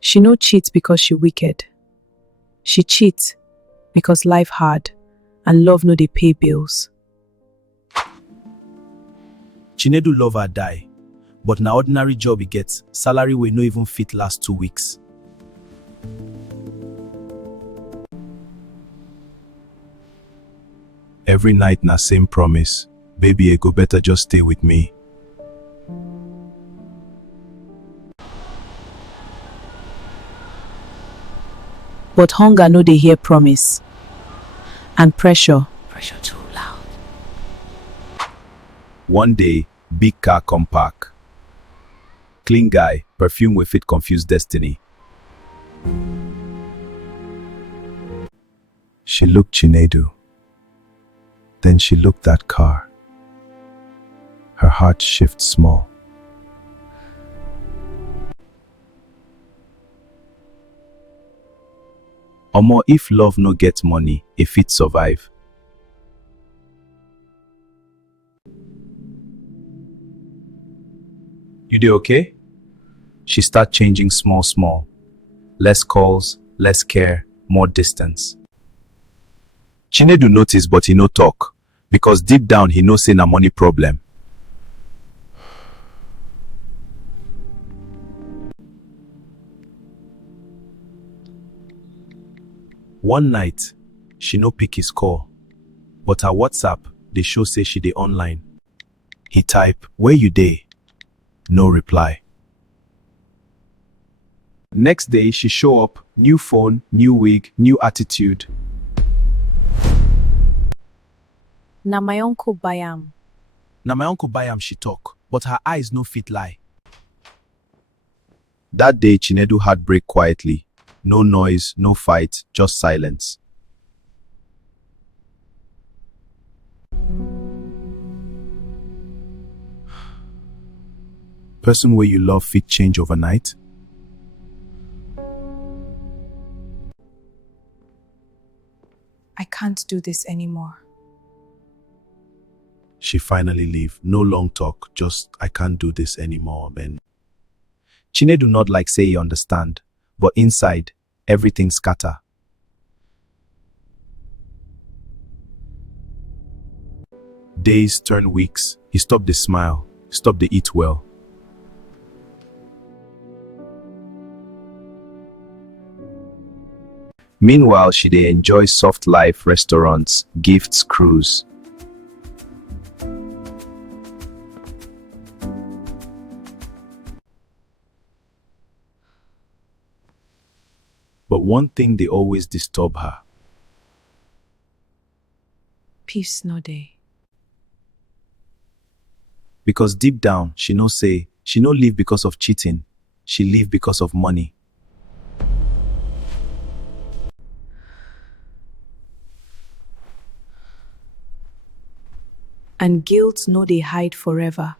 She no cheat because she wicked. She cheat because life hard and love no dey pay bills. Chinedu love her die, but na ordinary job he gets, salary wey no even fit last 2 weeks. Every night na same promise, baby you go better just stay with me. But hunger no dey hear promise. And pressure too loud. One day, big car come park. Clean guy, perfume wey fit confuse destiny. She looked Chinedu. Then she looked that car. Her heart shifted small. Omo, if love no get money, e fit survive. You dey okay? She start changing small small. Less calls, less care, more distance. Chinedu notice but he no talk, because deep down he know say na money problem. One night, she no pick his call, but her WhatsApp dey show say she dey online. He type, "Where you dey?" No reply. Next day, she show up, new phone, new wig, new attitude. Na my uncle buy am. Na my uncle buy am, she talk, but her eyes no fit lie. That day, Chinedu heart break quietly. No noise, no fight, just silence. Person where you love fit change overnight? I can't do this anymore. She finally leave. No long talk, just I can't do this anymore, man. Chinedu not like say he understand, but inside, everything scatter. Days turn weeks. He stopped the smile, stopped the eat well. Meanwhile, she dey enjoy soft life, restaurants, gifts, cruise. But one thing dey always disturb her. Peace no dey. Because deep down, she know say, she no live because of cheating. She live because of money. And guilt no dey hide forever.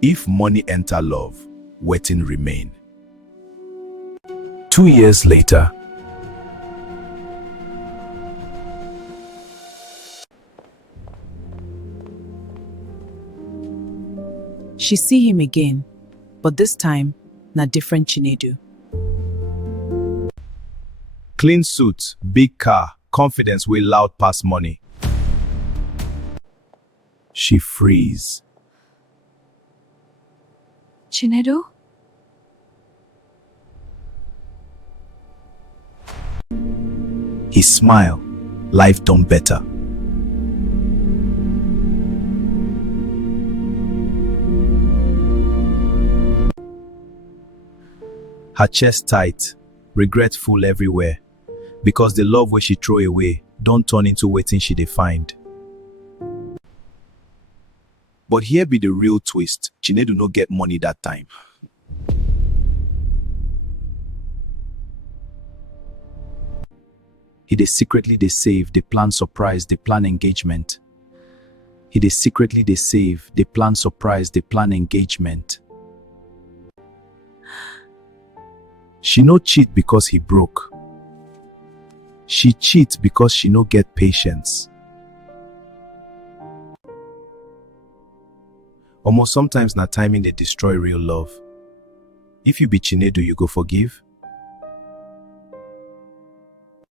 If money enter love, wetin remain? 2 years later, she see him again, but this time, na different Chinedu. clean suit, big car, confidence wey loud pass money. She freeze. Chinedu? He smile. Life done better. Her chest tight, regret full everywhere, because the love where she throw away don't turn into wetin she dey find. But here be the real twist. Chinedu no get money that time. He dey secretly dey save, dey plan surprise, dey plan engagement. He dey secretly dey save, dey plan surprise, dey plan engagement. She no cheat because he broke. She cheat because she no get patience. Almost sometimes na timing dey destroy real love. If you be Chinedu, you go forgive?